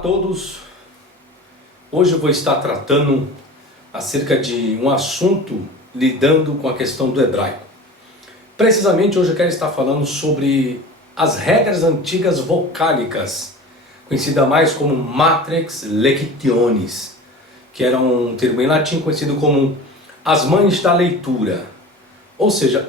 todos, hoje eu vou estar tratando acerca de um assunto lidando com a questão do hebraico. Precisamente hoje eu quero estar falando sobre as regras antigas vocálicas, conhecida mais como matrix lectionis, que era um termo em latim conhecido como as mães da leitura, ou seja,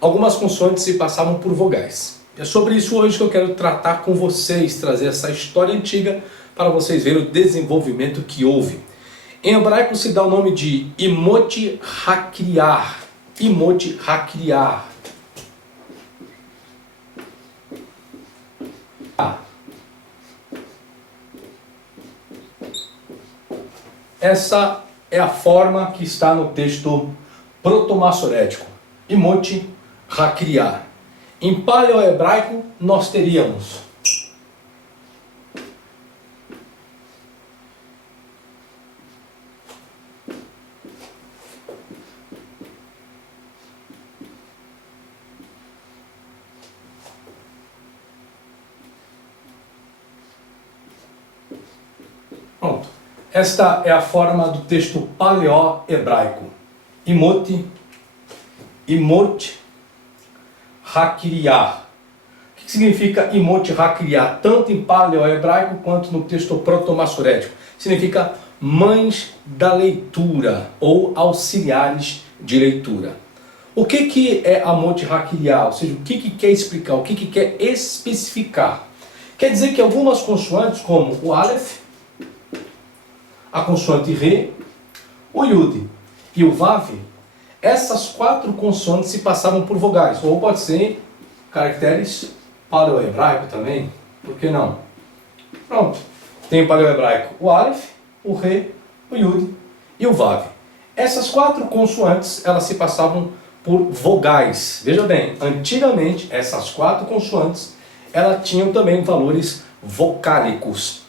algumas consoantes se passavam por vogais. É sobre isso hoje que eu quero tratar com vocês, trazer essa história antiga para vocês verem o desenvolvimento que houve. Em hebraico se dá o nome de Imot HaKriar. Imot HaKriar. Essa é a forma que está no texto proto-massorético. Imot HaKriar. Em paleo-hebraico nós teríamos pronto. Esta é a forma do texto paleo-hebraico. Imot HaKriar. O que significa Imot HaKriar? Tanto em paleo-hebraico quanto no texto proto-massorético. Significa mães da leitura ou auxiliares de leitura. O que é Imot HaKriar? Ou seja, o que quer explicar? O que quer especificar? Quer dizer que algumas consoantes, como o Aleph, a consoante Re, o Yud e o Vav, essas quatro consoantes se passavam por vogais, ou pode ser caracteres paleo-hebraico também, por que não? Pronto, tem o paleo-hebraico o Aleph, o Re, o Yud e o Vav. Essas quatro consoantes, elas se passavam por vogais. Veja bem, antigamente essas quatro consoantes, elas tinham também valores vocálicos.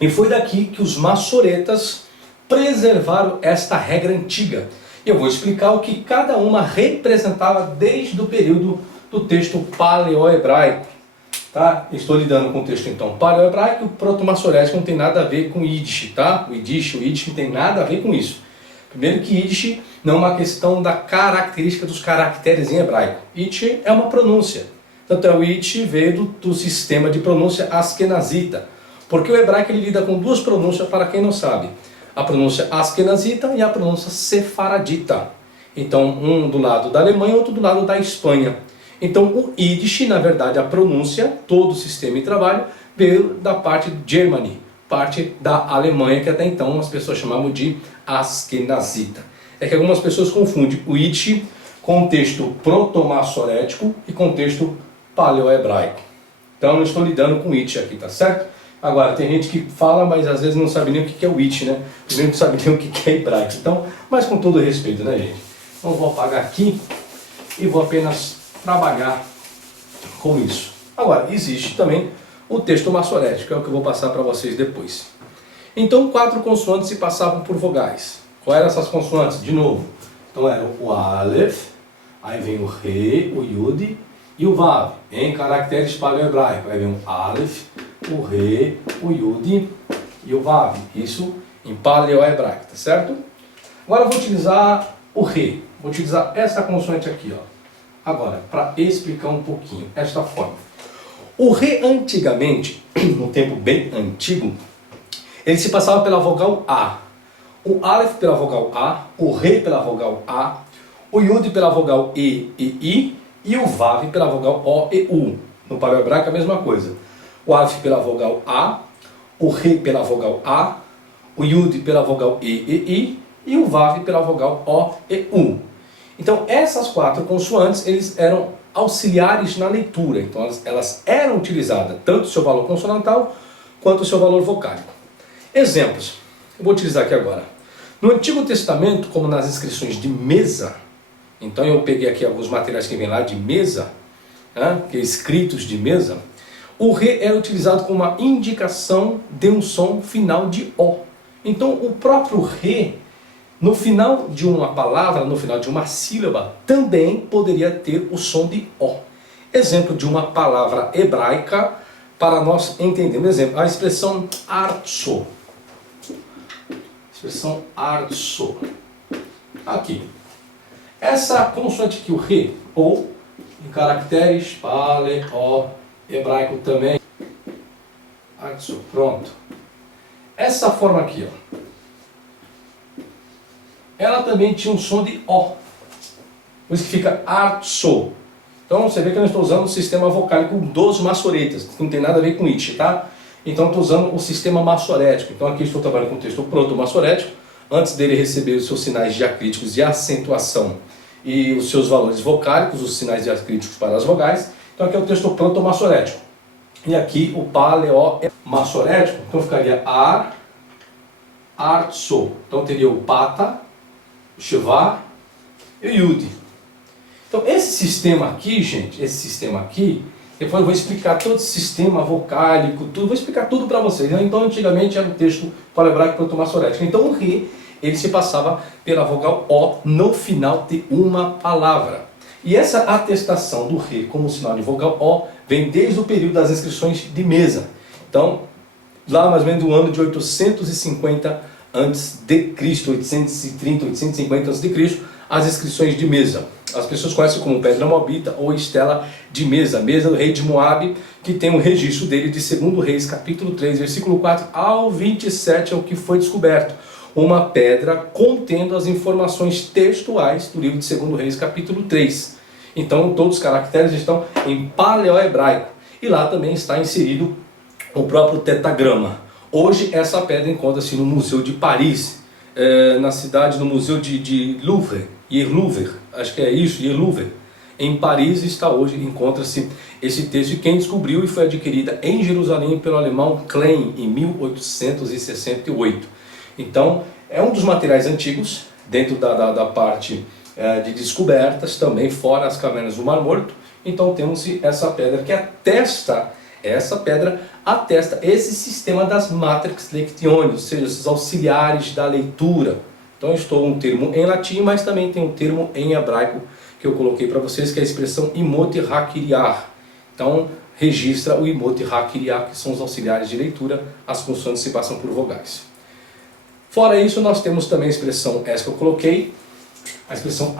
E foi daqui que os massoretas preservaram esta regra antiga. Eu vou explicar o que cada uma representava desde o período do texto paleo-hebraico. Tá? Estou lidando com o texto então paleo-hebraico, o proto-massorético não tem nada a ver com Yiddish, tá? O Yiddish não tem nada a ver com isso. Primeiro que Yiddish não é uma questão da característica dos caracteres em hebraico. Yiddish é uma pronúncia. Tanto é o Yiddish veio do sistema de pronúncia askenazita. Porque o hebraico ele lida com duas pronúncias para quem não sabe. A pronúncia askenazita e a pronúncia sefaradita. Então, um do lado da Alemanha e outro do lado da Espanha. Então, o Yiddish, na verdade, a pronúncia, todo o sistema de trabalho, veio da parte de Germany, parte da Alemanha, que até então as pessoas chamavam de askenazita. É que algumas pessoas confundem o Yiddish com o texto proto-massorético e com o texto paleo-hebraico. Então, eu estou lidando com o Yiddish aqui, tá certo? Agora, tem gente que fala, mas às vezes não sabe nem o que é o Yiddish, né? Primeiro não sabe nem o que é hebraico. Então, mas com todo respeito, né, gente? Então, vou apagar aqui e vou apenas trabalhar com isso. Agora, existe também o texto massorético, que é o que eu vou passar para vocês depois. Então, quatro consoantes se passavam por vogais. Quais eram essas consoantes? De novo. Então, era o Aleph, aí vem o Re, o Yud e o Vav, em caracteres paleo-hebraicos. Aí vem o Aleph, o Re, o Yud e o Vav. Isso em paleo-hebraico, tá certo? Agora eu vou utilizar o Re. Vou utilizar essa consoante aqui, ó. Agora, para explicar um pouquinho, esta forma. O Re antigamente, no tempo bem antigo, ele se passava pela vogal A. O Aleph pela vogal A, o Re pela vogal A, o Yud pela vogal E e I e o Vav pela vogal O e U. No paleo-hebraico a mesma coisa. O Aleph pela vogal A, o Re pela vogal A, o Yud pela vogal E e I e o Vav pela vogal O e U. Então essas quatro consoantes eles eram auxiliares na leitura, então elas eram utilizadas tanto o seu valor consonantal quanto o seu valor vocálico. Exemplos, eu vou utilizar aqui agora. No Antigo Testamento, como nas inscrições de mesa, então eu peguei aqui alguns materiais que vêm lá de mesa, né, que é escritos de mesa, o Re era utilizado como uma indicação de um som final de O. Então o próprio Re, no final de uma palavra, no final de uma sílaba, também poderia ter o som de O. Exemplo de uma palavra hebraica para nós entendermos. Exemplo, a expressão artso. Expressão artso. Aqui. Essa consoante aqui, o re, ou em caracteres paleo hebraico também. Artso, pronto. Essa forma aqui, ó. Ela também tinha um som de O. Por isso que fica artso. Então você vê que eu não estou usando o sistema vocálico dos maçoretas, que não tem nada a ver com it, tá? Então estou usando o sistema maçorético. Então aqui estou trabalhando com o texto proto-maçorético, antes dele receber os seus sinais diacríticos de acentuação e os seus valores vocálicos, os sinais diacríticos para as vogais. Então aqui é o texto proto-maçorético. E aqui o paleo-maçorético, então ficaria ar, artso. Então teria o pata, o sheva e o yud. Então esse sistema aqui, gente, esse sistema aqui, depois eu vou explicar todo esse sistema vocálico, tudo, vou explicar tudo para vocês. Então antigamente era um texto paleohebraico proto-maçorético. Então o re, ele se passava pela vogal O no final de uma palavra. E essa atestação do re como sinal de vogal O vem desde o período das inscrições de mesa. Então, lá mais ou menos do ano de 850 a.C., 830, 850 a.C., as inscrições de mesa. As pessoas conhecem como pedra moabita ou estela de mesa, mesa do rei de Moabe, que tem um registro dele de 2 Reis, capítulo 3, versículo 4 ao 27, é o que foi descoberto. Uma pedra contendo as informações textuais do livro de 2 Reis, capítulo 3. Então todos os caracteres estão em paleohebraico. E lá também está inserido o próprio tetagrama. Hoje essa pedra encontra-se no Museu de Paris, na cidade, no Museu de Louvre, Louvre, acho que é isso, Louvre. Em Paris está hoje, encontra-se esse texto, e quem descobriu e foi adquirida em Jerusalém pelo alemão Klein em 1868. Então é um dos materiais antigos, dentro da parte de descobertas, também fora as cavernas do Mar Morto. Então temos essa pedra que atesta, esse sistema das matrix lectionis, ou seja, esses auxiliares da leitura. Então estou um termo em latim, mas também tem um termo em hebraico que eu coloquei para vocês, que é a expressão imot hakiriar. Então registra o imot hakiriar, que são os auxiliares de leitura, as consoantes se passam por vogais. Fora isso, nós temos também a expressão, essa que eu coloquei, a expressão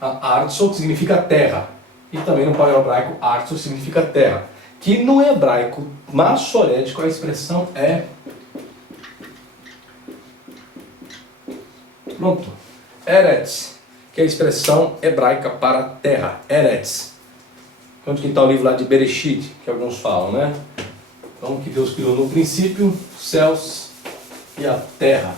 artso, que significa terra. E também no paleohebraico, artso significa terra. Que no hebraico maçorético a expressão é... Pronto. Eretz, que é a expressão hebraica para terra. Eretz. Onde que está o livro lá de Bereshit, que alguns falam, né? Então, que Deus criou no princípio, os céus e a terra.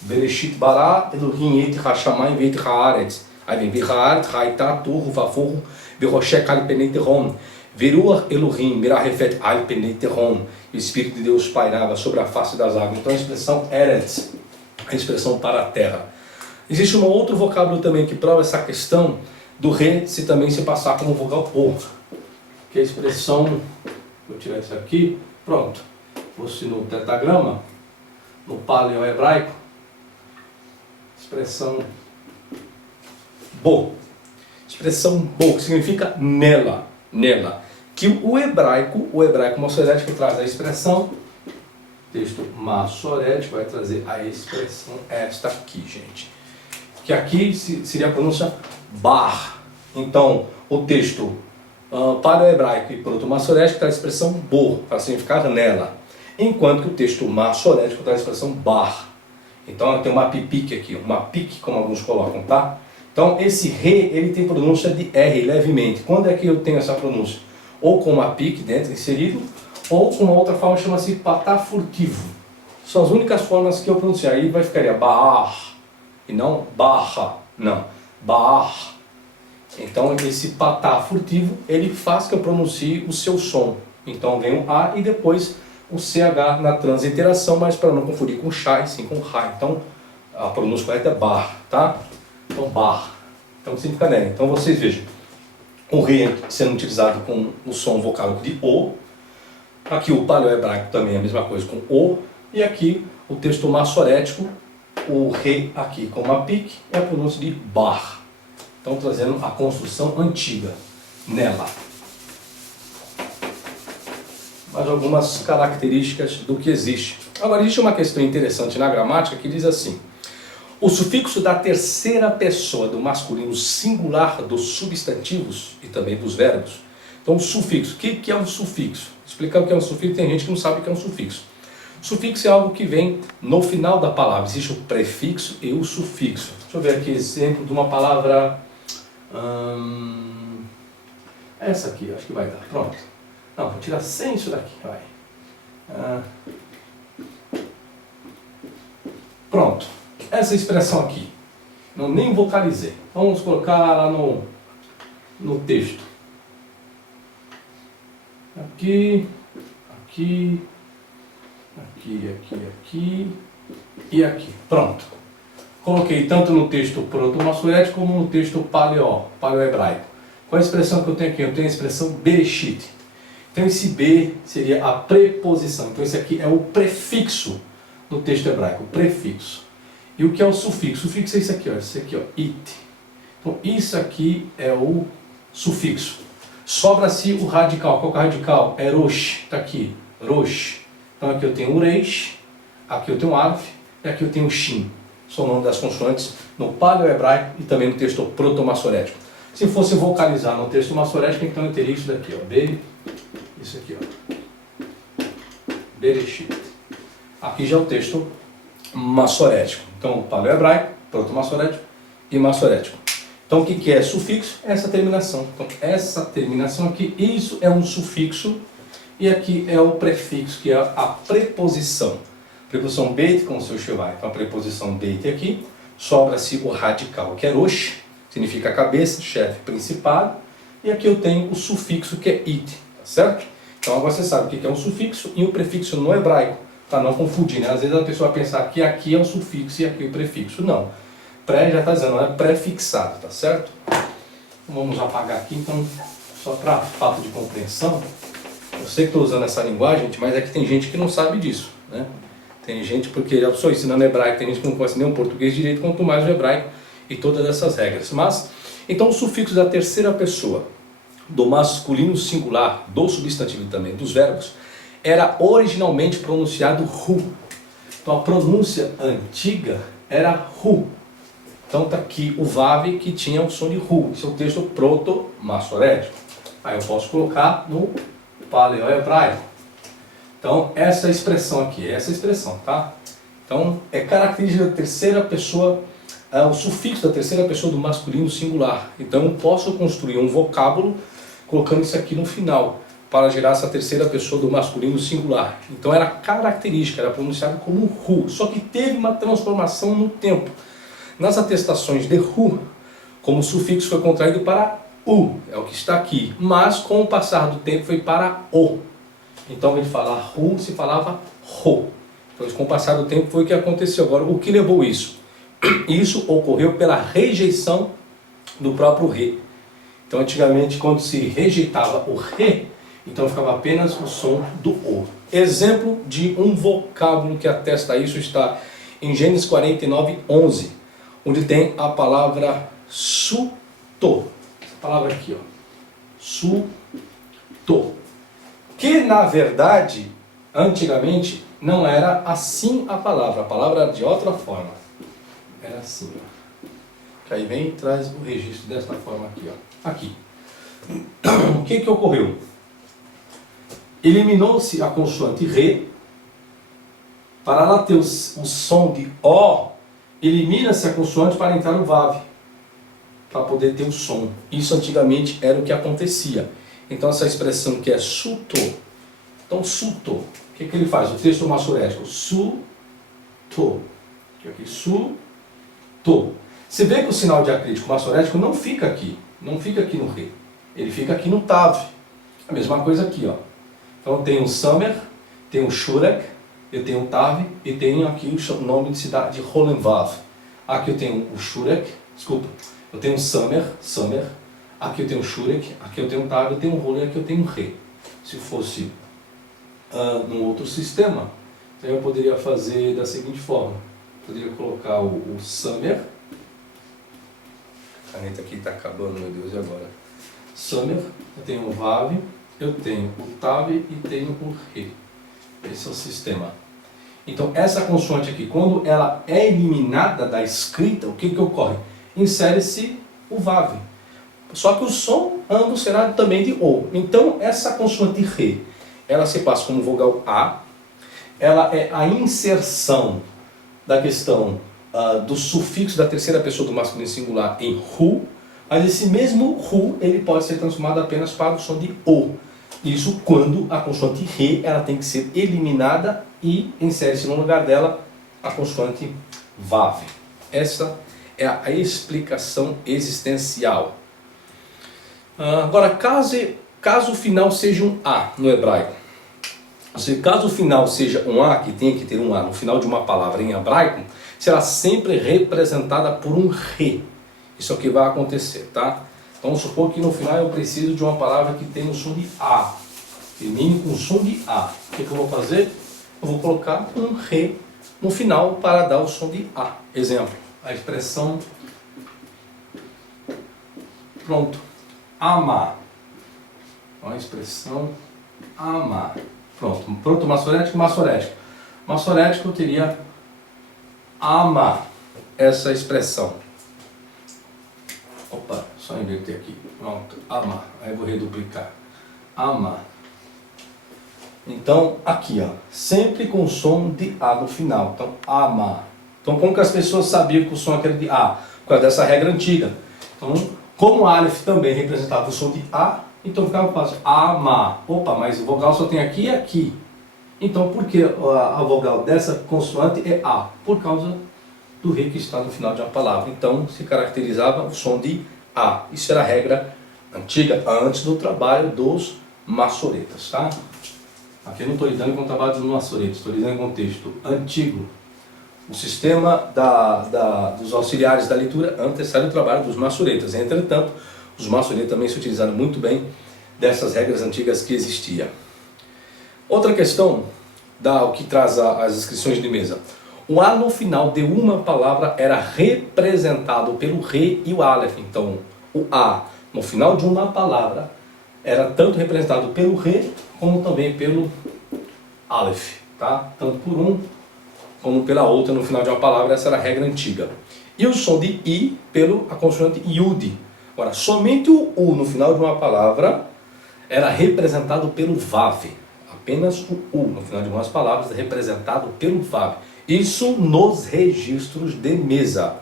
Bereshit bara Elohim et hashamayim veit haaretz. Aí vem v'haaretz haitá torru vavorru v'roshek al penei terrom. Veruach Elohim mirahefet al penei terrom. O Espírito de Deus pairava sobre a face das águas. Então a expressão eretz, a expressão para a terra. Existe um outro vocábulo também que prova essa questão do re se também se passar como vogal O. Que é a expressão, vou tirar isso aqui, pronto. Fosse no tetagrama, no paleohebraico, expressão bo. Expressão bo, que significa nela, nela. Que o hebraico maçorético traz a expressão, texto maçorético vai trazer a expressão esta aqui, gente. Que aqui seria a pronúncia bar. Então, o texto paleohebraico e proto-maçorético traz a expressão bo, para significar nela. Enquanto que o texto maçorético traz a expressão bar. Então tem uma pipique aqui, uma pique, como alguns colocam, tá? Então esse re, ele tem pronúncia de R, levemente. Quando é que eu tenho essa pronúncia? Ou com uma pique dentro, inserido, ou com uma outra forma, chama-se patá furtivo. São as únicas formas que eu pronunciar. Aí vai ficar bar, e não barra, não, bar. Então esse patá furtivo, ele faz que eu pronuncie o seu som. Então vem o A e depois o CH na transliteração, mas para não confundir com chá e sim com ra. Então a pronúncia correta é bar, tá? Então bar. Então significa né. Então vocês vejam, o re sendo utilizado com o som vocálico de O. Aqui o paleohebraico também é a mesma coisa com O. E aqui o texto maçorético, o re aqui com uma pique é a pronúncia de bar. Então trazendo a construção antiga nela. mas algumas características do que existe. Agora, existe uma questão interessante na gramática que diz assim: o sufixo da terceira pessoa do masculino singular dos substantivos e também dos verbos. Então, o sufixo, o que é um sufixo? Explicar o que é um sufixo, tem gente que não sabe o que é um sufixo. Sufixo é algo que vem no final da palavra. Existe o prefixo e o sufixo. Deixa eu ver aqui exemplo de uma palavra. Essa aqui, acho que vai dar. Pronto. Não, vou tirar sem isso daqui. Vai. Pronto. Essa expressão aqui. Não, nem vocalizei. Vamos colocar lá no texto. Aqui, aqui, aqui, aqui, aqui e aqui. Pronto. Coloquei tanto no texto proto-massurético como no texto paleo-hebraico. Qual é a expressão que eu tenho aqui? Eu tenho a expressão bereshit. Então esse B seria a preposição. Então esse aqui é o prefixo no texto hebraico, o prefixo. E o que é o sufixo? O sufixo é isso aqui, ó, it. Então isso aqui é o sufixo. Sobra-se o radical. Qual que é o radical? É rosh. Está aqui, rosh. Então aqui eu tenho o reish, aqui eu tenho o alef e aqui eu tenho o shin. São o nome das consoantes no paleo-hebraico e também no texto proto-massorético. Se fosse vocalizar no texto massorético, então eu teria isso daqui, ó, B, isso aqui, ó, Bereshit. Aqui já é o texto massorético. Então, paleo-hebraico, proto-massorético e massorético. Então, o que é sufixo? Essa terminação. Então, essa terminação aqui, isso é um sufixo, e aqui é o prefixo, que é a preposição. Preposição beit com o seu shevai. Então, a preposição beit aqui, sobra-se o radical, que é rosh, significa cabeça, chefe, principado, e aqui eu tenho o sufixo, que é it, tá certo? Então, agora você sabe o que é um sufixo e um prefixo no hebraico, para não confundir, né? Às vezes a pessoa vai pensar que aqui é o sufixo e aqui é o prefixo. Não. Pré já está dizendo, não é prefixado, tá certo? Vamos apagar aqui, então, só para fato de compreensão. Eu sei que estou usando essa linguagem, mas é que tem gente que não sabe disso, né? Tem gente, porque já estou ensinando hebraico, tem gente que não conhece nem o português direito, quanto mais o hebraico e todas essas regras. Mas, então, o sufixo da terceira pessoa do masculino singular, do substantivo também, dos verbos, era originalmente pronunciado hu. Então, a pronúncia antiga era hu. Então, está aqui o vav que tinha o som de hu. Esse é o texto proto-massorético. Aí eu posso colocar no paleo-hebraico. Então, essa expressão aqui, essa expressão, tá? Então, é característica da terceira pessoa, o sufixo da terceira pessoa do masculino singular. Então, eu posso construir um vocábulo colocando isso aqui no final, para gerar essa terceira pessoa do masculino singular. Então, era característica, era pronunciado como hu. Só que teve uma transformação no tempo. Nas atestações de hu, como o sufixo foi contraído para u, é o que está aqui. Mas, com o passar do tempo, foi para o. Então, ao invés de falar hu, se falava ro. Então, com o passar do tempo, foi o que aconteceu. Agora, o que levou isso? Isso ocorreu pela rejeição do próprio re. Então, antigamente, quando se rejeitava o re, então ficava apenas o som do o. Exemplo de um vocábulo que atesta isso está em Gênesis 49, 11, onde tem a palavra suto. Essa palavra aqui, ó. Suto. Que, na verdade, antigamente, não era assim a palavra era de outra forma. Era assim, ó. Que aí vem e traz o registro desta forma aqui, ó. Aqui. O que ocorreu? Eliminou-se a consoante re. Para lá ter o som de o, elimina-se a consoante para entrar no vav, para poder ter o som. Isso antigamente era o que acontecia. Então essa expressão que é suto. Então suto, o que ele faz? O texto massorético, suto. Aqui, suto. Você vê que o sinal diacrítico massorético não fica aqui no re. Ele fica aqui no tav. A mesma coisa aqui, ó. Então tem o samer, tem o shurek, eu tenho o tav e tenho aqui o nome de cidade de Holenvav. Aqui eu tenho o shurek, desculpa, eu tenho o samer, aqui eu tenho o shurek, aqui eu tenho o tav, eu tenho o Holen, aqui eu tenho o re. Se fosse num outro sistema, então eu poderia fazer da seguinte forma. Poderia colocar o samer. A caneta aqui está acabando, meu Deus, e agora? Samer, eu tenho o vav, eu tenho o TAV e tenho o RE. Esse é o sistema. Então, essa consoante aqui, quando ela é eliminada da escrita, o que que ocorre? Insere-se o VAV. Só que o som ambos será também de O. Então, essa consoante RE, ela se passa como vogal A, ela é a inserção da questão do sufixo da terceira pessoa do masculino singular em RU, mas esse mesmo RU ele pode ser transformado apenas para o som de O. Isso quando a consoante RE ela tem que ser eliminada e insere-se no lugar dela a consoante VAV. Essa é a explicação existencial. Agora, caso o final seja um A no hebraico, caso o final seja um A, que tem que ter um A no final de uma palavra em hebraico, será sempre representada por um Re. Isso é o que vai acontecer, tá? Então, vamos supor que no final eu preciso de uma palavra que tenha o som de A. Termine com o som de A. O que eu vou fazer? Eu vou colocar um Re no final para dar o som de A. Exemplo, a expressão... Pronto. Amar. A expressão amar. Pronto. Pronto, massorético, massorético. Massorético eu teria amar. Essa expressão. Opa, só inverter aqui. Pronto, amar. Aí eu vou reduplicar. Amar. Então, aqui, ó, sempre com o som de A no final. Então, amar. Então, como que as pessoas sabiam que o som era de A? Por causa dessa regra antiga. Então, como o Aleph também representava o som de A, então ficava fácil. Amar. Opa, mas o vogal só tem aqui e aqui. Então, por que a vogal dessa consoante é A? Por causa do Re que está no final de uma palavra. Então, se caracterizava o som de A. Isso era a regra antiga, antes do trabalho dos maçoretas, tá? Aqui eu não estou lidando com o trabalho dos maçoretas, estou lidando com o contexto antigo. O sistema dos auxiliares da leitura antecede o trabalho dos maçoretas. Entretanto, os maçoretas também se utilizaram muito bem dessas regras antigas que existiam. Outra questão, o que traz as inscrições de mesa. O A no final de uma palavra era representado pelo Re e o Aleph. Então, o A no final de uma palavra era tanto representado pelo Re como também pelo Aleph. Tá? Tanto por um como pela outra no final de uma palavra, essa era a regra antiga. E o som de I pelo a consoante Yud. Agora, somente o U no final de uma palavra era representado pelo Vav. Apenas o U no final de algumas palavras é representado pelo Vav. Isso nos registros de mesa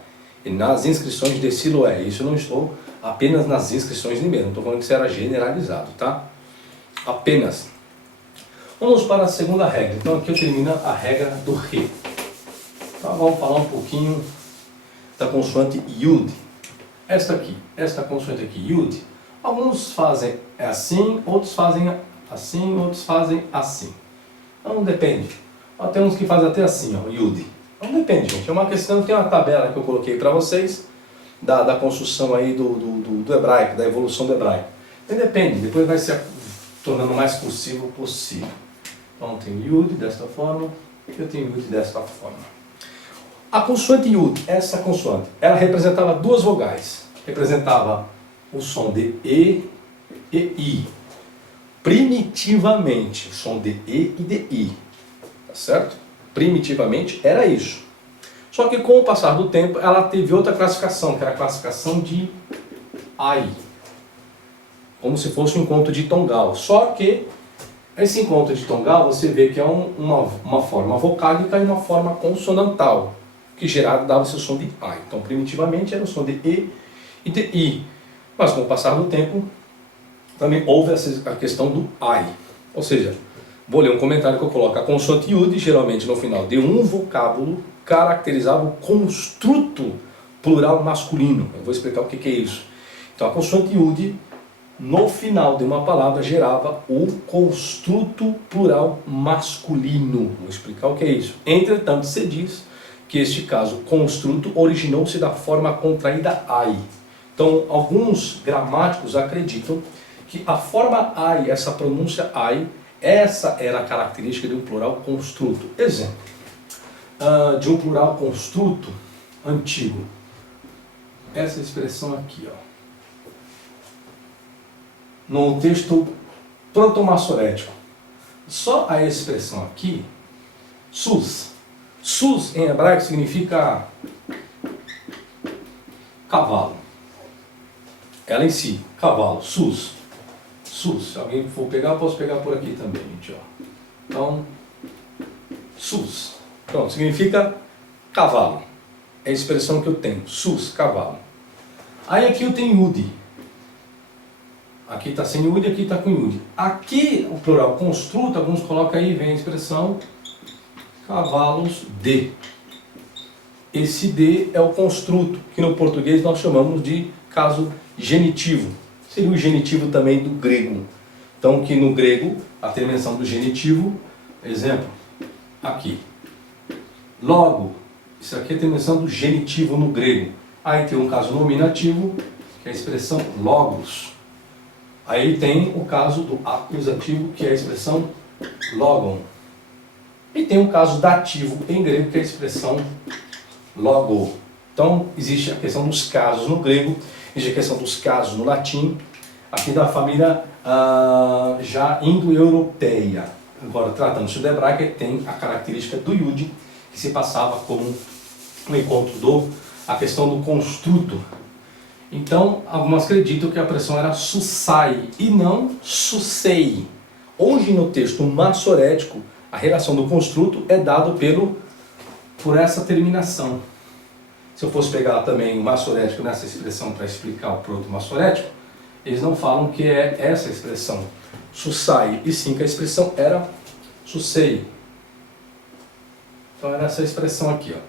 e nas inscrições de Siloé. Isso eu não estou apenas nas inscrições de mesa, não estou falando que isso era generalizado, tá? Apenas. Vamos para a segunda regra. Então aqui eu termino a regra do Re. Então vamos falar um pouquinho da consoante Yud. Esta consoante aqui, Yud, alguns fazem assim, outros fazem assim, outros fazem assim. Então depende. Tem uns que fazem até assim, ó, Yud. Então depende, gente. É uma questão, tem uma tabela que eu coloquei para vocês, da construção aí do hebraico, da evolução do hebraico. Então depende, depois vai se tornando o mais possível. Então tem Yud desta forma, eu tenho Yud desta forma. A consoante Yud, essa consoante, ela representava duas vogais. Representava o som de E e I. Primitivamente, o som de E e de I. Tá certo? Primitivamente era isso. Só que com o passar do tempo, ela teve outra classificação, que era a classificação de AI. Como se fosse um encontro de tongal. Só que esse encontro de tongal, você vê que é uma forma vocálica e uma forma consonantal, que gerado dava esse som de A. Então, primitivamente era o som de E e de I. Mas com o passar do tempo, também houve a questão do AI. Ou seja, vou ler um comentário que eu coloco. A consoante Yud, geralmente no final de um vocábulo, caracterizava o construto plural masculino. Eu vou explicar o que é isso. Então, a consoante Yud, no final de uma palavra, gerava o construto plural masculino. Vou explicar o que é isso. Entretanto, se diz que este caso, construto, originou-se da forma contraída ai. Então, alguns gramáticos acreditam que a forma ai, essa pronúncia ai, essa era a característica de um plural construto. Exemplo, de um plural construto antigo. Essa expressão aqui, ó. No texto protomassorético. Só a expressão aqui, sus. Sus em hebraico significa cavalo. Ela em si, cavalo, sus. Sus. Se alguém for pegar, eu posso pegar por aqui também, gente. Ó. Então, sus. Pronto, significa cavalo. É a expressão que eu tenho. Sus, cavalo. Aí aqui eu tenho Yudi. Aqui está sem Yudi, aqui está com Yudi. Aqui, o plural construto, alguns colocam aí, vem a expressão cavalos de. Esse de é o construto, que no português nós chamamos de caso genitivo. Seria o genitivo também do grego. Então, que no grego, a terminação do genitivo, exemplo, aqui. Logo, isso aqui é a terminação do genitivo no grego. Aí tem um caso nominativo, que é a expressão logos. Aí tem o caso do acusativo, que é a expressão logon. E tem o caso dativo em grego, que é a expressão logo. Então, existe a questão dos casos no grego, existe a questão dos casos no latim, aqui da família já indo-europeia. Agora, tratando-se do hebraico, tem a característica do Yud, que se passava como um encontro a questão do construto. Então, algumas acreditam que a expressão era susai e não susei. Hoje, no texto massorético, a relação do construto é dado por essa terminação. Se eu fosse pegar também o massorético nessa expressão para explicar o proto-massorético, eles não falam que é essa expressão, susai, e sim que a expressão era susei. Então era essa expressão aqui, ó,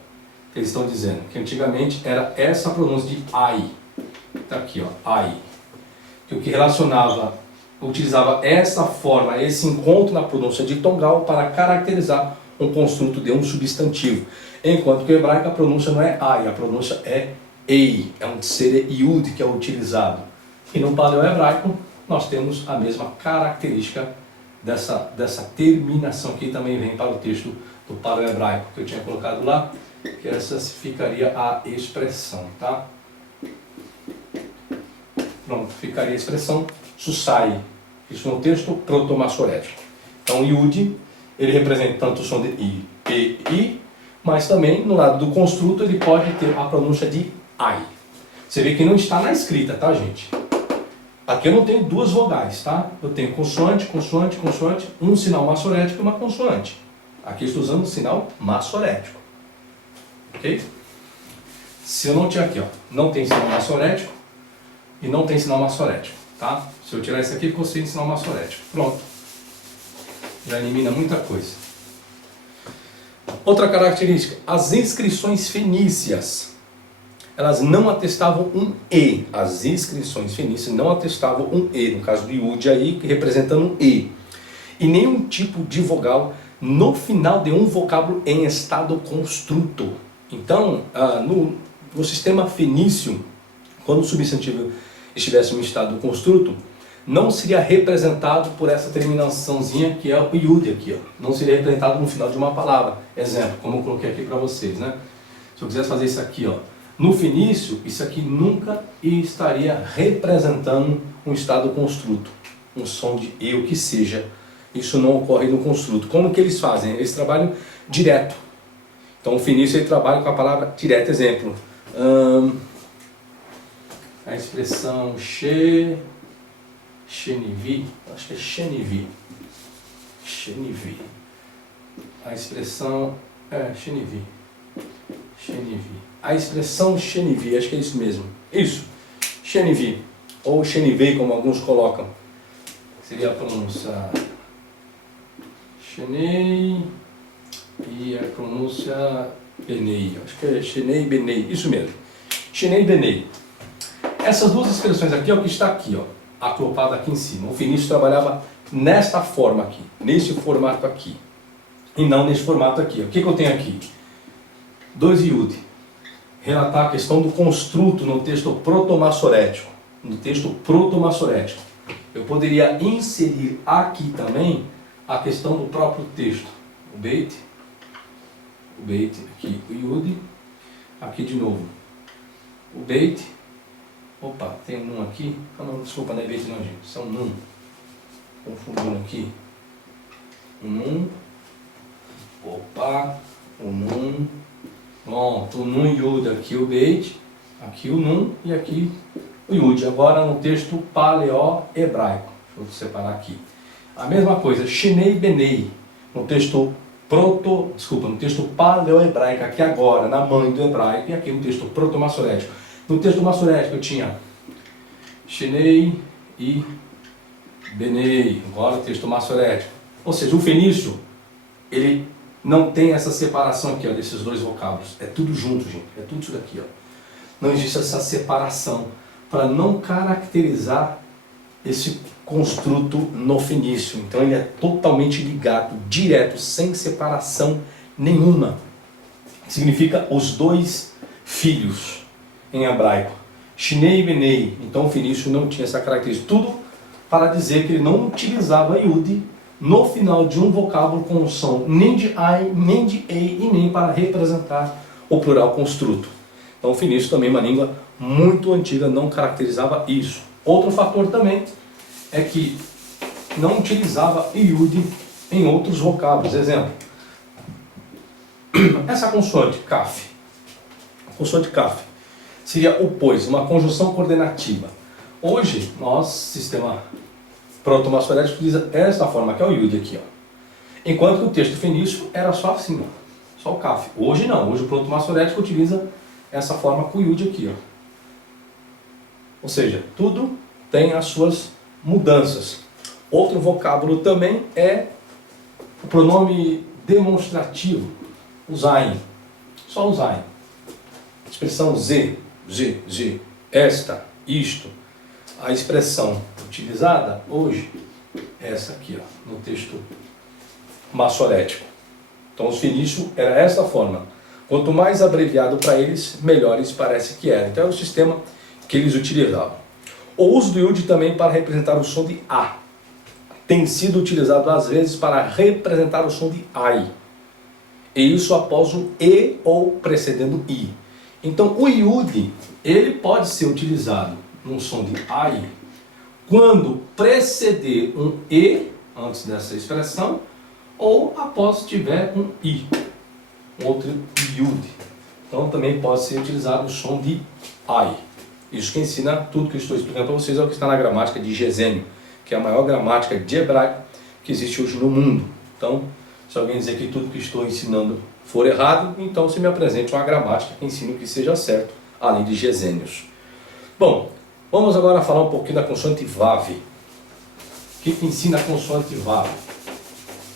que eles estão dizendo, que antigamente era essa pronúncia de ai. Está aqui, ó, ai. Que o que utilizava essa forma, esse encontro na pronúncia de tongal para caracterizar um construto de um substantivo. Enquanto que o hebraico a pronúncia não é ai, a pronúncia é ei, é um tsere yud que é utilizado. E no paleo-hebraico nós temos a mesma característica dessa terminação que também vem para o texto do paleo-hebraico que eu tinha colocado lá, que essa ficaria a expressão, tá? Pronto, ficaria a expressão susai, isso no texto proto-massorético. Então Yud, ele representa tanto o som de i, e, i, mas também no lado do construto ele pode ter a pronúncia de ai. Você vê que não está na escrita, tá, gente? Aqui eu não tenho duas vogais, tá? Eu tenho consoante, consoante, consoante, um sinal massorético e uma consoante. Aqui eu estou usando o sinal massorético. Ok? Se eu não tiver aqui, ó, não tem sinal massorético e não tem sinal massorético, tá? Se eu tirar isso aqui, ficou sem sinal massorético. Pronto. Já elimina muita coisa. Outra característica, as inscrições fenícias. Elas não atestavam um E. As inscrições fenícias não atestavam um E, no caso do Yud aí, representando um E. E nenhum tipo de vogal no final de um vocábulo em estado construto. Então, no sistema fenício, quando o substantivo estivesse em estado construto, não seria representado por essa terminaçãozinha que é o Yud aqui, ó. Não seria representado no final de uma palavra. Exemplo, como eu coloquei aqui para vocês, né? Se eu quisesse fazer isso aqui, ó, no fenício, isso aqui nunca estaria representando um estado construto, um som de E, o que seja. Isso não ocorre no construto. Como que eles fazem? Eles trabalham direto. Então o fenício ele trabalha com a palavra direto. Exemplo, a expressão shenivi, acho que é shenivi. Shenivi. A expressão shenivi. Shenivi. A expressão shenivi, acho que é isso mesmo. Isso, shenivi. Ou shenivei, como alguns colocam. Seria a pronúncia shenei e a pronúncia benei. Acho que é shenei benei, isso mesmo. Shenei benei. Essas duas expressões aqui é o que está aqui, ó, acoplado aqui em cima. O fenício trabalhava nesta forma aqui, nesse formato aqui. E não nesse formato aqui. O que eu tenho aqui? 2 Yud. Relatar a questão do construto no texto proto-massorético. No texto proto-massorético. Eu poderia inserir aqui também a questão do próprio texto. O beit, aqui o Yud, aqui de novo. O beit, opa, tem um aqui. Ah, não, desculpa, não é beit não, gente, são num. confundindo aqui. O Nun. Opa. O Nun. Pronto. O Nun Yud. Aqui o Beit. Aqui o Nun. E aqui o Yud. Agora no texto paleo-hebraico. Deixa eu separar aqui. A mesma coisa. Shinei Benei. No texto no texto paleo-hebraico. Aqui agora. Na mãe do hebraico. E aqui no texto proto-massorético. No texto massorético eu tinha Shinei e Benei. Agora o texto massorético. Ou seja, o fenício, ele não tem essa separação aqui, ó, desses dois vocábulos. É tudo junto, gente. É tudo isso daqui, ó. Não existe essa separação para não caracterizar esse construto no fenício. Então ele é totalmente ligado, direto, sem separação nenhuma. Significa os dois filhos em hebraico. Shinei e Benei. Então o fenício não tinha essa característica. Tudo para dizer que ele não utilizava Yud no final de um vocábulo com o som nem de ai, nem de ei e nem para representar o plural construto. Então o fenício também é uma língua muito antiga, não caracterizava isso. Outro fator também é que não utilizava Yud em outros vocábulos. Exemplo, essa consoante Kaf. A consoante Kaf seria o pois, uma conjunção coordenativa. Hoje, nosso sistema proto-massorético utiliza essa forma, que é o Yud aqui, ó. Enquanto que o texto fenício era só assim, ó, só o Kaf. Hoje não, hoje o proto-massorético utiliza essa forma com o Yud aqui, ó. Ou seja, tudo tem as suas mudanças. Outro vocábulo também é o pronome demonstrativo, o Zain. Só o Zain. Expressão Z, esta, isto. A expressão utilizada hoje é essa aqui, ó, no texto massorético. Então os fenícios era essa forma. Quanto mais abreviado para eles, melhores parece que era. Então é o sistema que eles utilizavam. O uso do Yud também para representar o som de A. Tem sido utilizado às vezes para representar o som de Ai. E isso após o E ou precedendo I. Então o Yud, ele pode ser utilizado num som de Ai quando preceder um E antes dessa expressão ou após tiver um I, um outro Yud. Então também pode ser utilizado o som de Ai. Isso que ensina tudo que eu estou explicando para vocês é o que está na gramática de Gesênio, que é a maior gramática de hebraico que existe hoje no mundo. Então, se alguém dizer que tudo que estou ensinando for errado, então se me apresente uma gramática que ensine que seja certo, além de Gesênios. Bom, vamos agora falar um pouquinho da consoante Vav. O que ensina a consoante Vav?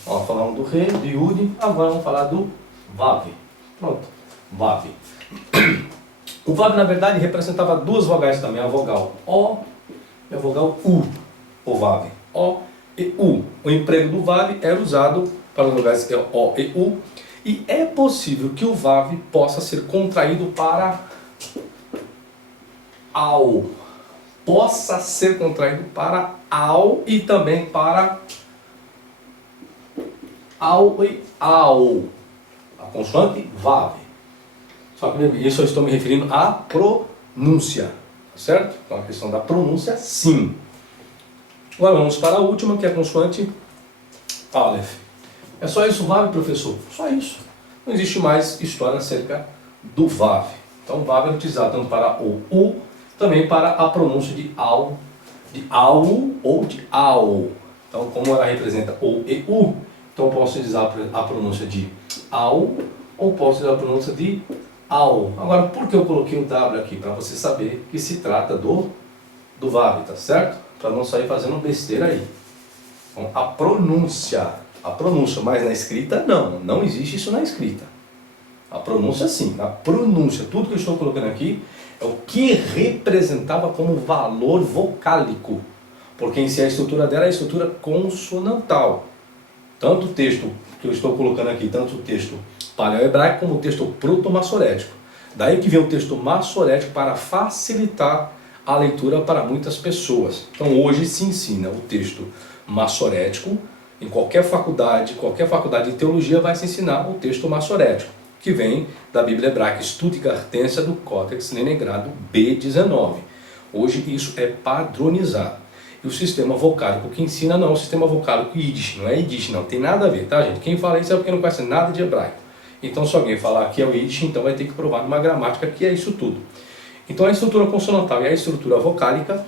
Vamos falar do Re, do Yud, agora vamos falar do Vav. Pronto, Vav. O Vav, na verdade, representava duas vogais também, a vogal O e a vogal U, o Vav. O e U. O emprego do Vav era usado para as vogais O e U, e é possível que o Vav possa ser contraído para Au. Possa ser contraído para Au e também para Au e Au. A consoante Vav. Só que isso eu estou me referindo à pronúncia, tá certo? Então a questão da pronúncia, sim. Agora vamos para a última, que é a consoante Aleph. É só isso, Vav, professor? Só isso. Não existe mais história acerca do Vav. Então o Vav é utilizado tanto para o U, também para a pronúncia de Au ou de Au. Então como ela representa O e U, então eu posso utilizar a pronúncia de Au ou posso usar a pronúncia de Au. Agora, por que eu coloquei o W aqui? Para você saber que se trata do Vav, tá certo? Para não sair fazendo besteira aí. Então, a pronúncia, mas na escrita não existe isso na escrita. A pronúncia sim, a pronúncia, tudo que eu estou colocando aqui é o que representava como valor vocálico, porque em si a estrutura dela é a estrutura consonantal. Tanto o texto que eu estou colocando aqui, tanto o texto paleo-hebraico como o texto proto-massorético. Daí que vem o texto massorético para facilitar a leitura para muitas pessoas. Então hoje se ensina o texto massorético, em qualquer faculdade de teologia vai se ensinar o texto massorético, que vem da Bíblia Hebraica Stuttgartense do Codex Leningrado B19. Hoje isso é padronizado. E o sistema vocálico que ensina não é o sistema vocálico Yiddish, não é Yiddish não, tem nada a ver, tá gente? Quem fala isso é porque não conhece nada de hebraico. Então se alguém falar que é o Yiddish, então vai ter que provar numa gramática que é isso tudo. Então a estrutura consonantal e a estrutura vocálica,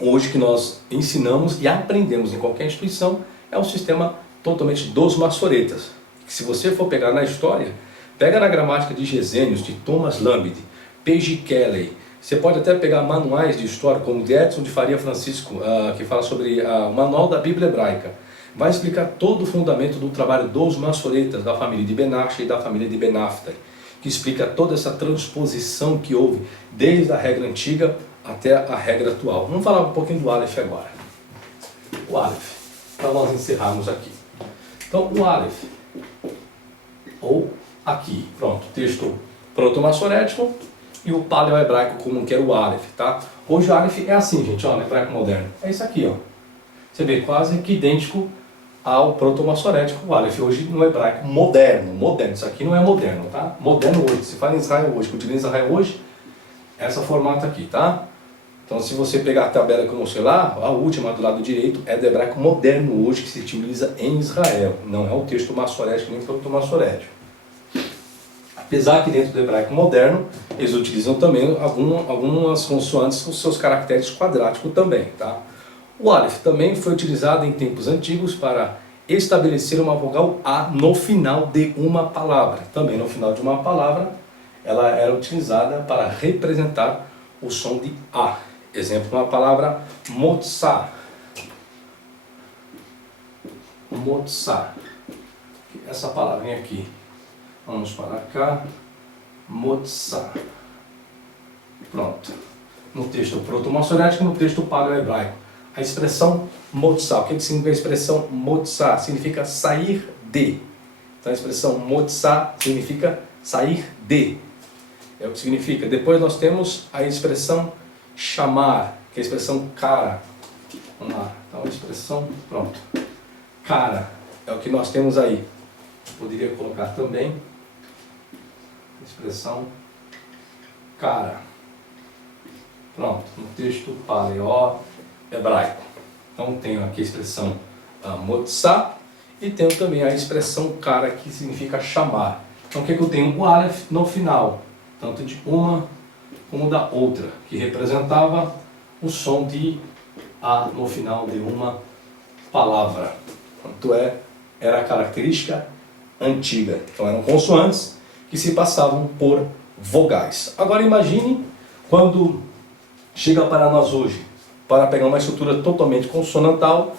hoje que nós ensinamos e aprendemos em qualquer instituição, é um sistema totalmente dos maçoretas. Que se você for pegar na história, pega na gramática de Gesenius, de Thomas Lambert, P.G. Kelly, você pode até pegar manuais de história, como o de Edson de Faria Francisco, que fala sobre o manual da Bíblia Hebraica. Vai explicar todo o fundamento do trabalho dos maçoretas, da família de Benashe e da família de Benafta, que explica toda essa transposição que houve desde a regra antiga até a regra atual. Vamos falar um pouquinho do Aleph agora. O Aleph, para nós encerrarmos aqui. Então, o Aleph, ou aqui, pronto, texto proto-maçorético e o paleo-hebraico comum, que era o Aleph, tá? Hoje o Aleph é assim, gente, ó, no hebraico moderno. É isso aqui, ó. Você vê, quase que idêntico ao proto-maçorético, o Aleph hoje no hebraico moderno, isso aqui não é moderno, tá? Moderno hoje, se fala em Israel hoje, que utiliza Israel hoje, essa formato aqui, tá? Então se você pegar a tabela que eu mostrei lá, a última do lado direito é do hebraico moderno hoje, que se utiliza em Israel, não é o texto maçorético nem o proto-maçorético. Apesar que dentro do hebraico moderno, eles utilizam também algumas consoantes com seus caracteres quadráticos também, tá? O Aleph também foi utilizado em tempos antigos para estabelecer uma vogal A no final de uma palavra. Também no final de uma palavra, ela era utilizada para representar o som de A. Exemplo, uma palavra motzá. Motzá. Essa palavrinha aqui. Vamos para cá. Motzá. Pronto. No texto proto-maçorético e no texto paleo-hebraico. A expressão motzá. O que significa a expressão motzá? Significa sair de. Então a expressão motzá significa sair de. É o que significa. Depois nós temos a expressão chamar, que é a expressão cara. Vamos lá. Então a expressão, pronto. Cara. É o que nós temos aí. Poderia colocar também a expressão cara. Pronto. No texto paleo-hebraico. Então tenho aqui a expressão motzá e tenho também a expressão cara, que significa chamar. Então o que eu tenho? O Aleph no final, tanto de uma como da outra, que representava o som de A no final de uma palavra. Tanto era a característica antiga. Então eram consoantes que se passavam por vogais. Agora imagine quando chega para nós hoje, para pegar uma estrutura totalmente consonantal,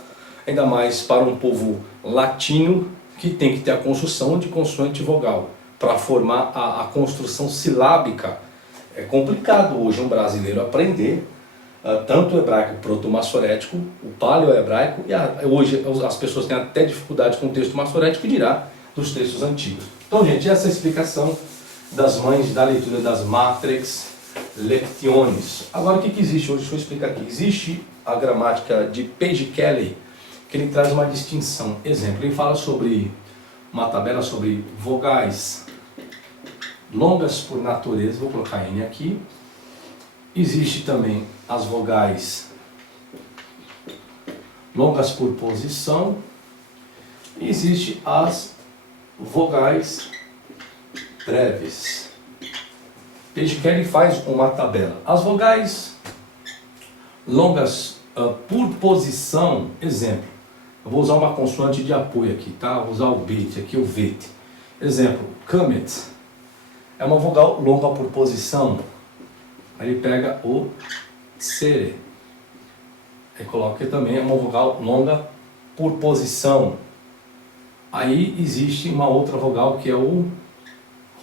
ainda mais para um povo latino, que tem que ter a construção de consoante e vogal, para formar a construção silábica. É complicado hoje um brasileiro aprender tanto o hebraico proto-maçorético, o paleo-hebraico, e hoje as pessoas têm até dificuldade com o texto maçorético, e dirá dos textos antigos. Então, gente, essa é a explicação das mães da leitura das Matrix Lectiones. Agora, o que existe hoje? Deixa eu explicar aqui. Existe a gramática de P.G. Kelly, que ele traz uma distinção. Exemplo, ele fala sobre uma tabela sobre vogais longas por natureza, vou colocar N aqui. Existe também as vogais longas por posição. E existe as vogais breves. P.G. Kelly faz uma tabela. As vogais longas por posição, exemplo, eu vou usar uma consoante de apoio aqui, tá? Vou usar o bet, aqui o vet. Exemplo, kamet é uma vogal longa por posição. Aí ele pega o tsere. Aí coloca aqui também uma vogal longa por posição. Aí existe uma outra vogal que é o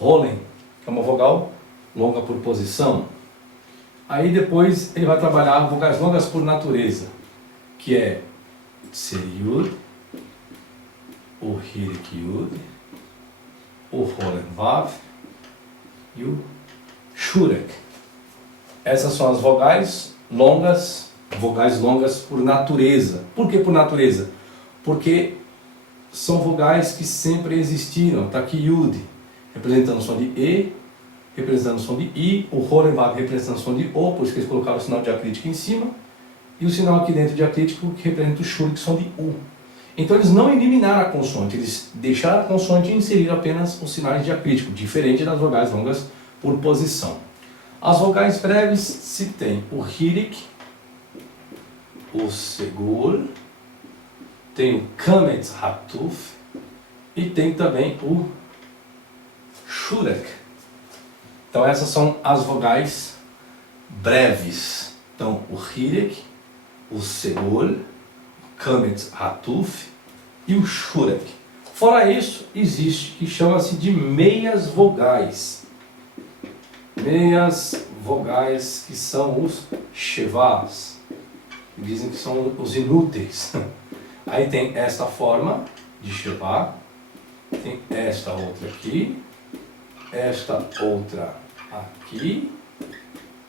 holen, que é uma vogal longa por posição. Aí depois ele vai trabalhar vogais longas por natureza, que é tseriud, o hirikyud, o holen-vav e o shurek. Essas são as vogais longas por natureza. Por que por natureza? Porque são vogais que sempre existiram. Está aqui Yud, representando o som de E, representando o som de I, o Horen-Vav representando o som de O, por isso que eles colocaram o sinal diacrítico em cima, e o sinal aqui dentro diacrítico que representa o shuri, que são de U. Então eles não eliminaram a consoante, eles deixaram a consoante e inseriram apenas os sinais diacríticos, diferente das vogais longas por posição. As vogais breves se tem o hirik, o segul, tem o kametz hatuf e tem também o shurek. Então essas são as vogais breves. Então o hirik, o segul, o kametz hatuf e o shurek. Fora isso, existe que chama-se de meias vogais. Meias vogais que são os shevas. Dizem que são os inúteis. Aí tem esta forma de sheva, tem esta outra aqui, esta outra aqui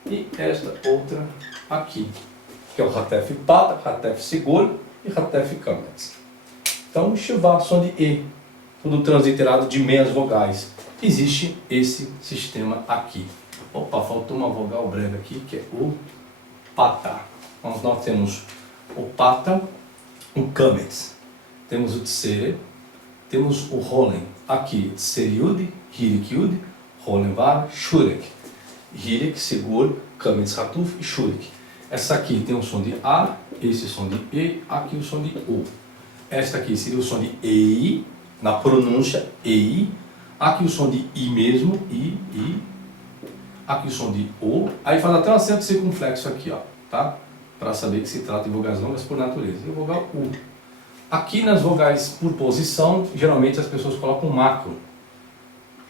e esta outra aqui, que é o hatef pata, hatef segul e hatef kametz. Então, sheva, som de E, tudo transliterado de meias vogais. Existe esse sistema aqui. Opa, faltou uma vogal breve aqui, que é o pata. Então, nós temos o pata, o kametz, temos o tsere, temos o rolen. Aqui, tseriud, hirik-yud, rolen-var, shurek. Hirik, segul, kametz hatuf e shurek. Essa aqui tem o som de A, esse som de E, aqui o som de U. Esta aqui seria o som de EI, na pronúncia EI. Aqui o som de I mesmo, I. Aqui o som de O. Aí faz até um acento circunflexo aqui, ó, tá? Para saber que se trata de vogais longas por natureza. E o vogal U. Aqui nas vogais por posição, geralmente as pessoas colocam macro,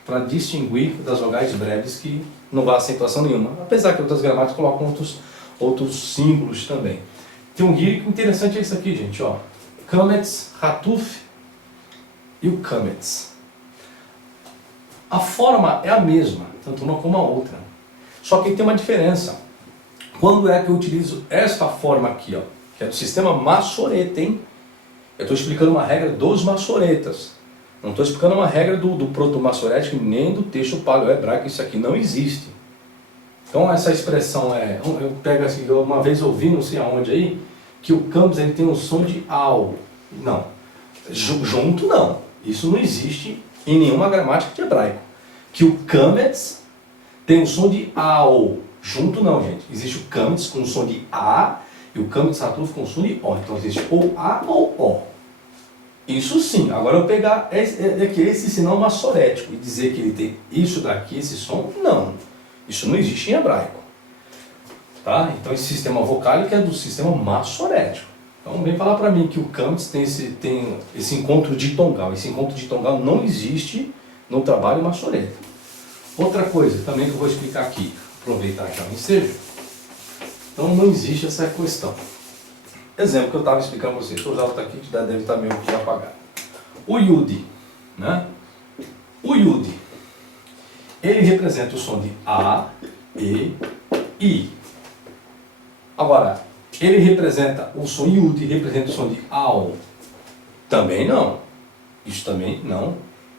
para distinguir das vogais breves que não vai acentuação nenhuma. Apesar que outras gramáticas colocam outros símbolos também. Tem um hirik interessante, é isso aqui, gente, ó. Kametz, hatuf e o kametz. A forma é a mesma, tanto uma como a outra. Só que tem uma diferença. Quando é que eu utilizo esta forma aqui, ó, que é do sistema maçoreta, hein? Eu estou explicando uma regra dos maçoretas. Não estou explicando uma regra do proto-maçorético nem do texto paleo-hebraico. Isso aqui não existe. Então essa expressão é... Eu pego assim, eu uma vez ouvi, não sei aonde aí, que o kametz ele tem um som de au. Não. Junto não. Isso não existe em nenhuma gramática de hebraico. Que o kametz tem um som de au. Junto não, gente. Existe o kametz com o som de A e o kametz hatuf com o som de O. Então existe ou A ou O. Isso sim. Agora eu pegar esse sinal maçorético e dizer que ele tem isso daqui, esse som, não. Isso não existe em hebraico. Tá? Então esse sistema vocálico é do sistema maçorético. Então vem falar para mim que o kametz tem esse encontro ditongal. Esse encontro ditongal não existe no trabalho maçoreta. Outra coisa também que eu vou explicar aqui, aproveitar já o ensejo. Então não existe essa questão. Exemplo que eu estava explicando para vocês. O já está aqui, que deve estar meio que apagado. O yud, né? O yud, ele representa o som de A, E, I. Agora, ele representa o som yud, representa o som de AU. Também não. Isso também não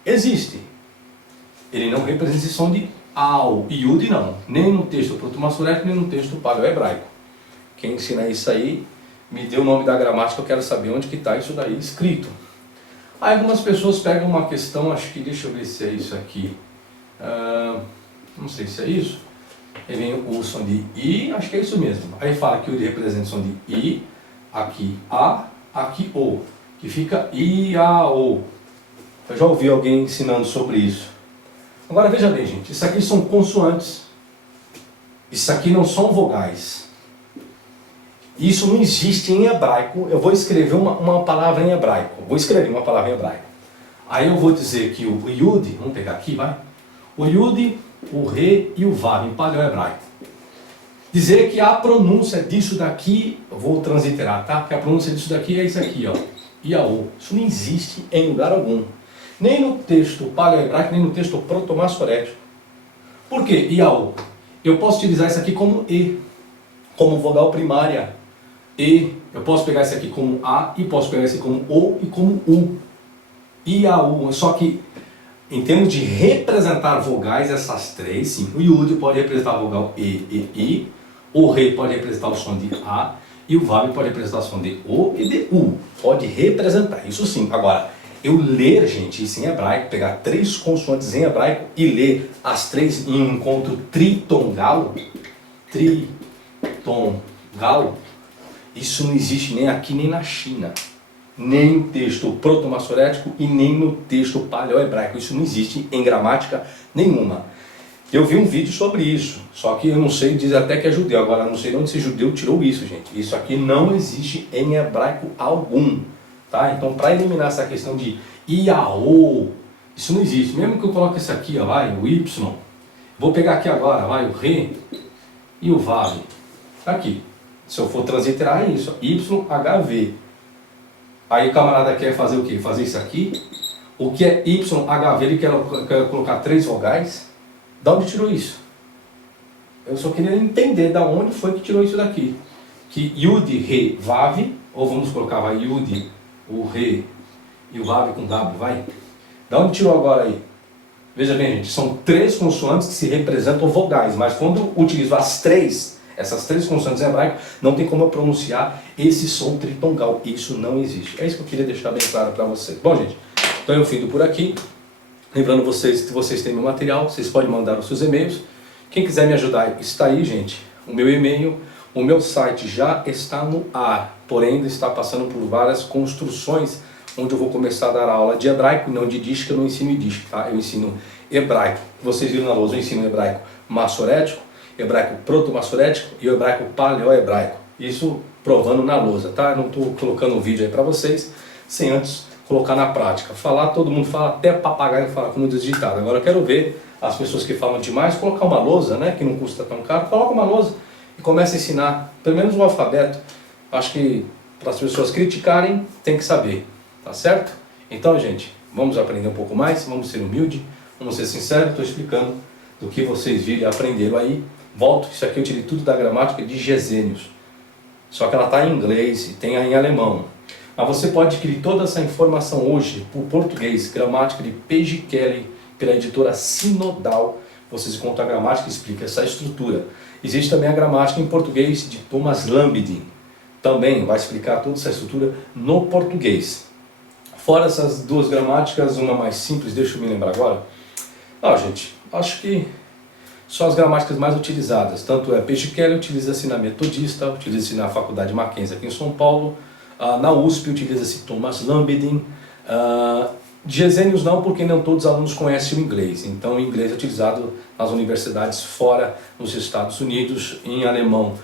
existe. Ele não representa esse som de AU e yud não. Nem no texto proto-maçorético, nem no texto paleo-hebraico. Quem ensina isso aí, me dê o nome da gramática, eu quero saber onde que está isso daí escrito. Aí algumas pessoas pegam uma questão, acho que, deixa eu ver se é isso aqui. Não sei se é isso. Aí vem o som de I, acho que é isso mesmo. Aí fala que o I representa o som de I, aqui A, aqui O, que fica I, A, O. Eu já ouvi alguém ensinando sobre isso. Agora veja bem, gente, isso aqui são consoantes. Isso aqui não são vogais. Isso não existe em hebraico. Eu vou escrever uma palavra em hebraico. Vou escrever uma palavra em hebraico. Aí eu vou dizer que o yud, vamos pegar aqui, vai. O yud, o re e o vav em paleo-hebraico. Dizer que a pronúncia disso daqui, eu vou transliterar, tá? Que a pronúncia disso daqui é isso aqui, ó. Iaú. Isso não existe em lugar algum. Nem no texto paleo-hebraico, nem no texto proto-maçorético. Por quê? Iaú. Eu posso utilizar isso aqui como E, como vogal primária. E, eu posso pegar isso aqui como A, e posso pegar isso aqui como O e como U. Iaú. Só que, em termos de representar vogais, essas três, sim. O yud pode representar a vogal E e I. O re pode representar o som de A. E o VAV pode representar som de O e de U. Pode representar, isso sim. Agora, eu ler, gente, isso em hebraico, pegar 3 consoantes em hebraico e ler as 3 em um encontro tritongal, isso não existe nem aqui nem na China. Nem no texto proto-massorético e nem no texto paleo-hebraico. Isso não existe em gramática nenhuma. Eu vi um vídeo sobre isso, só que eu não sei, diz até que é judeu. Agora, eu não sei de onde esse judeu tirou isso, gente. Isso aqui não existe em hebraico algum. Tá? Então, para eliminar essa questão de Iaô, isso não existe. Mesmo que eu coloque isso aqui, ó, vai, o Y, vou pegar aqui agora, vai, o Re e o Vav. Aqui. Se eu for transliterar, é isso, YHV. Aí o camarada quer fazer o quê? Fazer isso aqui. O que é YHV, ele quer colocar 3 vogais. Da onde tirou isso? Eu só queria entender da onde foi que tirou isso daqui. Que Yud, Re, Vav, ou vamos colocar, vai, Yud, o Re e o Vav com W, vai. Da onde tirou agora aí? Veja bem, gente, são 3 consoantes que se representam vogais, mas quando eu utilizo essas 3 consoantes em hebraico, não tem como eu pronunciar esse som tritongal. Isso não existe. É isso que eu queria deixar bem claro para vocês. Bom, gente, então eu fico por aqui. Lembrando vocês que vocês têm meu material, vocês podem mandar os seus e-mails. Quem quiser me ajudar, está aí, gente, o meu e-mail. O meu site já está no ar, porém ainda está passando por várias construções, onde eu vou começar a dar aula de hebraico, não de Yiddish, que eu não ensino Yiddish, tá? Eu ensino hebraico. Vocês viram na lousa, eu ensino hebraico massorético, hebraico proto-massorético e o hebraico paleo-hebraico. Isso provando na lousa, tá? Eu não estou colocando um vídeo aí para vocês, sem antes colocar na prática. Falar, todo mundo fala, até papagaio fala como desdigitado. Agora eu quero ver as pessoas que falam demais, colocar uma lousa, né, que não custa tão caro, coloca uma lousa e começa a ensinar, pelo menos o alfabeto. Acho que para as pessoas criticarem, tem que saber, tá certo? Então, gente, vamos aprender um pouco mais, vamos ser humildes, vamos ser sinceros, estou explicando do que vocês viram e aprenderam aí. Volto, isso aqui eu tirei tudo da gramática de Gesenius, só que ela está em inglês e tem aí em alemão. Mas você pode adquirir toda essa informação hoje por português, gramática de P.G. Kelly, pela editora Sinodal. Vocês encontram a gramática que explica essa estrutura. Existe também a gramática em português de Thomas Lambdin. Também vai explicar toda essa estrutura no português. Fora essas 2 gramáticas, uma mais simples, deixa eu me lembrar agora. Gente, acho que são as gramáticas mais utilizadas. Tanto é P.G. Kelly, utiliza-se na Metodista, utiliza-se na Faculdade Mackenzie aqui em São Paulo. Na USP utiliza-se Thomas Lambdin. Gesenius não, porque não todos os alunos conhecem o inglês. Então o inglês é utilizado nas universidades fora, nos Estados Unidos, em alemão.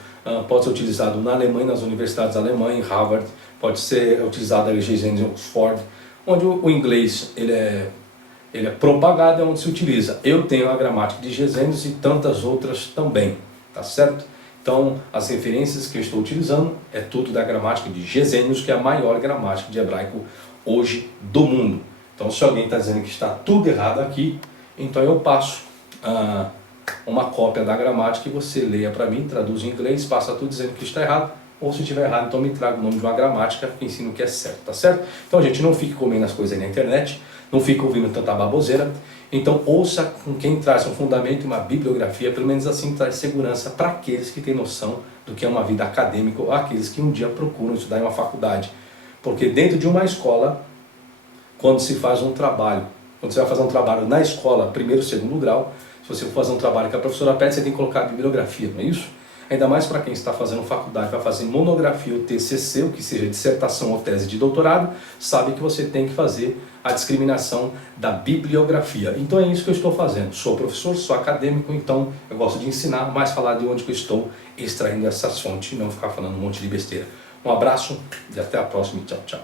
Pode ser utilizado na Alemanha, nas universidades alemãs, em Harvard. Pode ser utilizado em Gesenius em Oxford, onde o inglês ele é propagado, é onde se utiliza. Eu tenho a gramática de Gesenius e tantas outras também, tá certo? Então, as referências que eu estou utilizando é tudo da gramática de Gesenius, que é a maior gramática de hebraico hoje do mundo. Então, se alguém está dizendo que está tudo errado aqui, então eu passo uma cópia da gramática e você leia para mim, traduz em inglês, passa tudo dizendo que está errado, ou se estiver errado, então me traga o nome de uma gramática que ensina o que é certo, tá certo? Então, gente, não fique comendo as coisas aí na internet, não fique ouvindo tanta baboseira. Então ouça com quem traz um fundamento e uma bibliografia, pelo menos assim traz segurança para aqueles que têm noção do que é uma vida acadêmica, ou aqueles que um dia procuram estudar em uma faculdade. Porque dentro de uma escola, quando se faz um trabalho, quando você vai fazer um trabalho na escola, primeiro, segundo grau, se você for fazer um trabalho que a professora pede, você tem que colocar a bibliografia, não é isso? Ainda mais para quem está fazendo faculdade, vai fazer monografia ou TCC, o que seja dissertação ou tese de doutorado, sabe que você tem que fazer a discriminação da bibliografia. Então é isso que eu estou fazendo. Sou professor, sou acadêmico, então eu gosto de ensinar, mas falar de onde que eu estou extraindo essas fontes e não ficar falando um monte de besteira. Um abraço e até a próxima. Tchau, tchau.